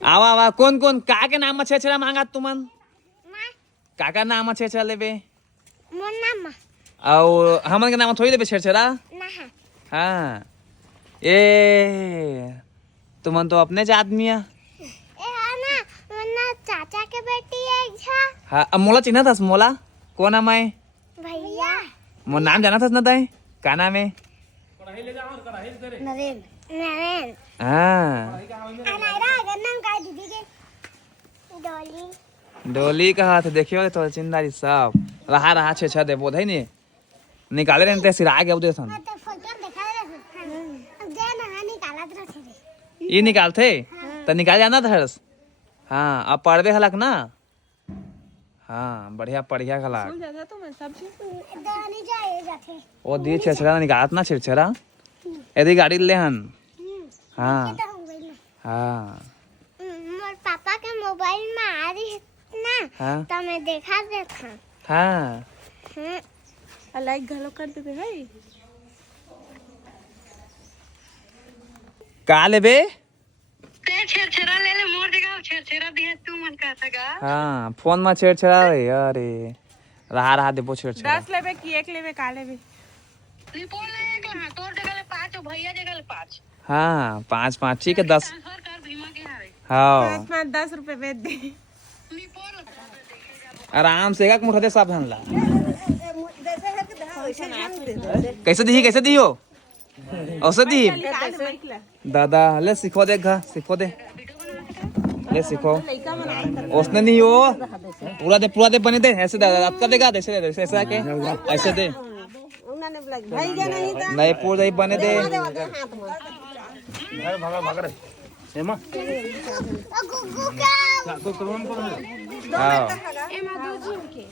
आवा आवा कोण कोण काके नाम छेछड़ा मांगा तुमन काका नाम छेछड़ा लेबे मोर नाम और हमन के नाम थोड़ी लेबे छेछड़ा ना हाँ ए तुमन तो अपने जात मिया ए ना मन्ना चाचा के बेटी है झा हाँ अब मोला चिन्हा था मोला कौन नाम है भैया मोर नाम जाना था ना ताई का नाम है नरेन नरेन हाँ अनायरा अगर नाम का दीदी के डॉली डोली का हाथ देखियो तो चिंदारी सब रहा रहा छे दे बोध है नी निकाले रहते सिरा गया उधर सन तो फोटो दिखा दे जे ना निकाला रखे ये निकालते तो निकाल जाना था हाँ अब पढ़वे हलक ना हाँ बढ़िया बढ़िया हलक दानी जाए जाते वो दी छेछड़ा निकालत ना छेछड़ा यदि गाड़ी ले हन हाँ तो हो गई हाँ मोर पापा के मोबाइल में आ रही है ना हाँ तो मैं देखा देखा हाँ लाइक घलो कर देते भाई का लेबे छेरछेरा ले ले मोर जगह छेरछेरा दिया तू मन कहता गा हाँ फोन में छेड़छड़ा रे अरे रहा रहा देबो छेड़छड़ा 10 लेबे कि 1 लेबे का लेबे रिपोर्ट ले एक ला तोर जगह ले 5 और भैया जगह ले 5 हाँ 5 ठीक है 10 ट्रांसफर कर भीमा के हारे हाँ 5 10 रुपए बेच दे रिपोर्ट आराम से एक मुठा दे सावधान ला कैसे दी हो औषधि दादा ले सिखो दे घा सिखो दे ले सिखो उसने नहीं हो पूरा दे बने दे ऐसे दादा कर देगा ऐसे ऐसे आके ऐसे दे नहीं पूरा ही बने दे गुगु का हाँ ए मा दो जी के